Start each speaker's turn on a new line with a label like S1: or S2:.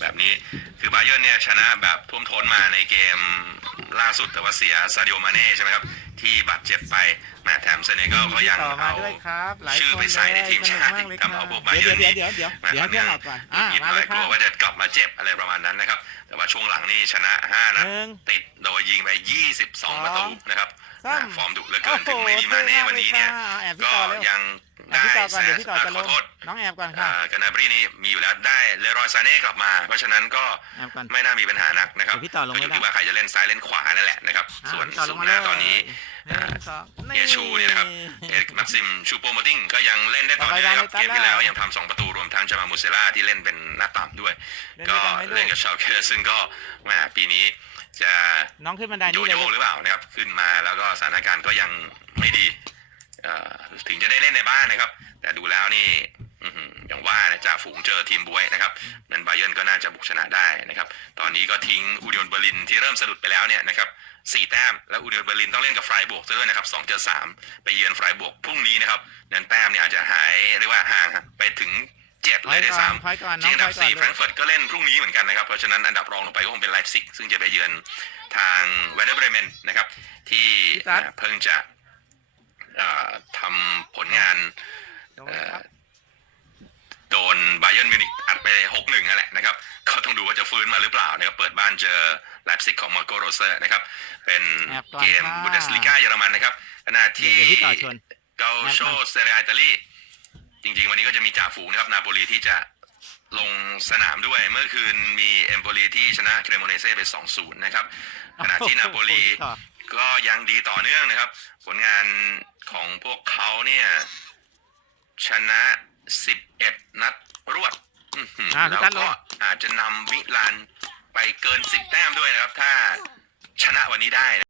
S1: แบบนี้ คือบาเยิร์นเนี่ยชนะแบบท่วมท้นมาในเกมล่าสุดแต่ว่าเสียซาดิโอมาเน่ใช่ไหมครับ ที่บาดเจ็บไปแหมแถมเซเนกัลก็ยัง
S2: ต่อมา
S1: เอา
S2: ด้วยครับหลาย
S1: ชื่อ
S2: คน
S1: ไปใส่ใน
S2: เลย
S1: ทีมชาติ
S2: สนุกมากเลย
S1: ทำเอาพวก
S2: ครับ
S1: บาเยิร์น
S2: เดี๋ยว
S1: นี่
S2: เดี๋ยวเดี๋ยว
S1: แหม
S2: เดี๋ยวเดี๋ยวเพื่อนออกก่อนอ่า
S1: หงุดหงิด
S2: มา
S1: ห
S2: เล
S1: น่อยย
S2: ค
S1: ก
S2: รั
S1: ลั
S2: บ
S1: วว่าจะกลับมาเจ็บอะไรประมาณนั้นนะครับ แต่ว่าช่วงหลังนี่ชนะ 5นัด
S2: หนึ่ง
S1: ติดโดยยิงไป 22 ประตูนะครับ
S2: สาม
S1: ฟอร์มดุเหลือเกินถึงไม่มีมาเน่วันนี้เนี่ย
S2: แอบพี่
S1: ก็
S2: ต่อเร็ว
S1: ยัง
S2: แอบ
S1: ได้
S2: พี่ต่อก่อน
S1: แซ
S2: เดี๋ยว
S1: ส
S2: พี่ต่อจะ
S1: ข
S2: ล
S1: องโทษ
S2: น้องแอบก่อนค่ะ
S1: อ่ากานาบรีนี่มีอยู่แล้วได้เลรอยซาเน่กลับมา เพราะฉะนั้นก็
S2: แอบก่อน
S1: ไม่น่ามีปัญหานักนะครับ
S2: เดี๋ยวพี่ต่อลง
S1: ก็
S2: ไม่
S1: อยู่
S2: ได้
S1: ที่ว่าใครจะเล่นซ้ายเล่นขวานั่นแหละนะครับ
S2: อะ
S1: ส่วน
S2: พี่ต่อล
S1: สู
S2: ง
S1: ง
S2: มา
S1: ห
S2: เล
S1: น้ายตอนนี้
S2: หนึ่งสอง
S1: เอชูเนี่ยนะครับ เอกมักซิมชูโปโมติงก็ยังเล่นได้ต่อเนื่องครับ
S2: ต่
S1: เก
S2: อ
S1: ม
S2: ไป
S1: ที่แล้ว
S2: ได้
S1: ยังทำสองประตูรวมทั้งจามามูเซล่าที่เล่นเป็นหน้าต่ำด้วย
S2: เล่น
S1: ก็
S2: ด้วยกันไหมลู
S1: เล่น
S2: ก
S1: กับชาวเคอร์ซึ่งก็แหมปีนี้จะ
S2: น้องขึ้นบันได
S1: โย
S2: นี่เลย
S1: โย่หรือเปล่านะครับ ขึ้นมาแล้วก็ สถานการณ์ก็ยังไม่ดีถึงจะได้เล่นในบ้านนะครับ แต่ดูแล้วนี่อย่างว่านะจ่าฝูงเจอทีมบวยนะครับนั้นไบเยนก็น่าจะบุกชนะได้นะครับ ตอนนี้ก็ทิ้งอูนิโอนเบอร์ลินที่เริ่มสะดุดไปแล้วเนี่ยนะครับสี่แต้มแล้วอูนิโอนเบอร์ลินต้องเล่นกับไฟบวกด้วยนะครับสองเจอสามไปเยือนไฟบวกพรุ่งนี้นะครับนั้นแต้มเนี่ยอาจจะหายเรียกว่าห่างไปถึง เจ็ด
S2: ถ
S1: เล
S2: อย
S1: ยได้
S2: ก่อน
S1: ซ้ำ
S2: ถอยก่อนน้
S1: ที่
S2: อง
S1: อัน
S2: ถ
S1: ดั
S2: อบยก่อน
S1: สี่
S2: ลู
S1: แฟรง
S2: ก
S1: ก์เฟิร์ตก็เล่นพรุ่งนี้เหมือนกันนะครับ เพราะฉะนั้นอันดับรองลงไปก็คงเป็นไลฟ์ซิกซึ่งจะไปเยือนทางเวเดอร์เบรเมนนะครับ ที่
S2: พี่ตั๊ด
S1: เพิ่งจะเอ่อทำผลงาน
S2: ลงเลยครับ
S1: โดนไบเ e อร์มิวนิกอัดไป6-1นั่นแหละนะครับ ก็ต้องดูว่าจะฟื้นมาหรือเปล่านะครับ เปิดบ้านเจอไลฟ์ซิกของมาโกโรเซอร์นะครับ เป็น
S2: แอบก่อน
S1: เกม
S2: ค่ะ
S1: บูเดสลิก้าเยอรมันนะครับขณะ
S2: เดี๋
S1: ที่
S2: ยวเดี๋ยวพี่ต่อชวน
S1: เกาโชเซเรียอิตาลี จริงๆ วันนี้ก็จะมีจ่าฝูงนะครับนาโปลีที่จะลงสนามด้วยเมื่อคืนมีเอมโปลีที่ชนะเครโมเนเซ่ไป 2-0 นะครับ ขณะที่นาโปลี
S2: พี่ต่อ
S1: ก็ยังดีต่อเนื่องนะครับ ผลงานของพวกเขาเนี่ย ชนะ 11 นัดรวดอื้อหือ
S2: อะพี่
S1: แล้ว
S2: ตั๊ดล
S1: ก็
S2: ง
S1: อาจจะนำมิลานไปเกิน 10 แต้มด้วยนะครับ ถ้าชนะวันนี้ได้นะ